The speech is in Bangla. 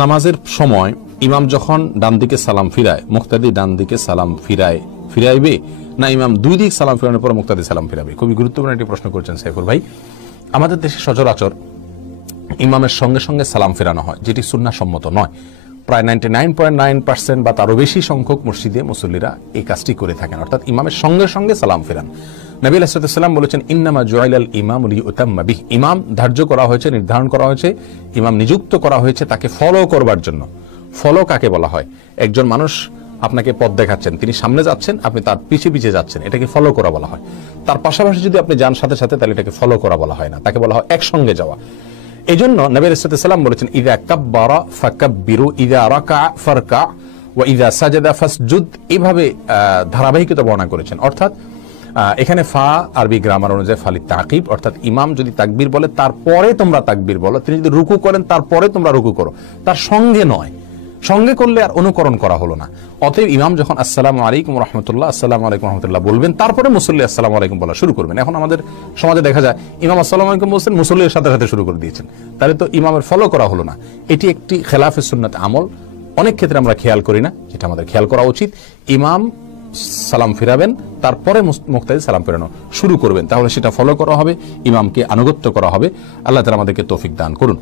নামাজের সময় ইমাম যখন ডান দিকে সালাম ফিরায়, মুক্তাদি ডান দিকে সালাম ফিরাইবে না ইমাম দুই দিক সালাম ফিরানোর পর মুক্তাদি সালাম ফিরাবে? খুবই গুরুত্বপূর্ণ একটি প্রশ্ন করছেন সাইফুল ভাই। আমাদের দেশে সচরাচর ইমামের সঙ্গে সঙ্গে সালাম ফেরানো হয়, যেটি সুন্নাহ সম্মত নয়। প্রায় 99.9% বা তারও বেশি সংখ্যক মসজিদে মুসল্লিরা এই কাজটি করে থাকেন, অর্থাৎ ইমামের সঙ্গে সঙ্গে সালাম ফেরান। নবী আলাইহিস সালাম বলেছেন, ইন্নামা জুইলাল ইমামু লিইউতাম্মা বিহি। ইমাম ধার্য করা হয়েছে, নির্ধারণ করা হয়েছে, ইমাম নিযুক্ত করা হয়েছে তাকে ফলো করবার জন্য। ফলো কাকে বলা হয়? একজন মানুষ আপনাকে পথ দেখাচ্ছেন, তিনি সামনে যাচ্ছেন, আপনি তার পিছে পিছে যাচ্ছেন, এটাকে ফলো করা বলা হয়। তার পাশাপাশি যদি আপনি যান সাথে সাথে, তাহলে এটাকে ফলো করা বলা হয় না, তাকে বলা হয় একসঙ্গে যাওয়া। এই জন্য নবী আলাইহিস সালাম বলেছেন, ইযা কাব্বারা ফাকাব্বিরু ইযা রাকা ফারকা ওয়া ইযা সাজাদা ফাসজুদ। এভাবে ধারাবাহিকতা বর্ণনা করেছেন। অর্থাৎ এখানে ফা আরবি গ্রামার অনুযায়ী ফালি তাকিব, অর্থাৎ ইমাম যদি তাকবীর বলে তারপরে তোমরা তাকবীর বলো, তিনি যদি রুকু করেন তারপরে তোমরা রুকু করো, তার সঙ্গে নয়। সঙ্গে করলে আর অনুকরণ করা হলো না। অতএব ইমাম যখন আসসালামু আলাইকুম রাহমাতুল্লাহ, আসসালামু আলাইকুম রাহমাতুল্লাহ বলবেন, তারপরে মুসল্লি আসসালামু আলাইকুম বলা শুরু করবেন। এখন আমাদের সমাজে দেখা যায় ইমাম আসসালামু আলাইকুম বলছেন, মুসল্লির সাথে সাথে শুরু করে দিয়েছেন, তাহলে তো ইমামের ফলো করা হলো না। এটি একটি খেলাফে সুন্নাত আমল, অনেক ক্ষেত্রে আমরা খেয়াল করি না, যেটা আমাদের খেয়াল করা উচিত। ইমাম সালাম ফিরাবেন, তারপরে মুক্তাদি সালাম ফেরানো শুরু করবেন, তাহলে সেটা ফলো করা হবে, ইমামকে আনুগত্য করা হবে। আল্লাহ তাআলা আমাদেরকে তৌফিক দান করুন।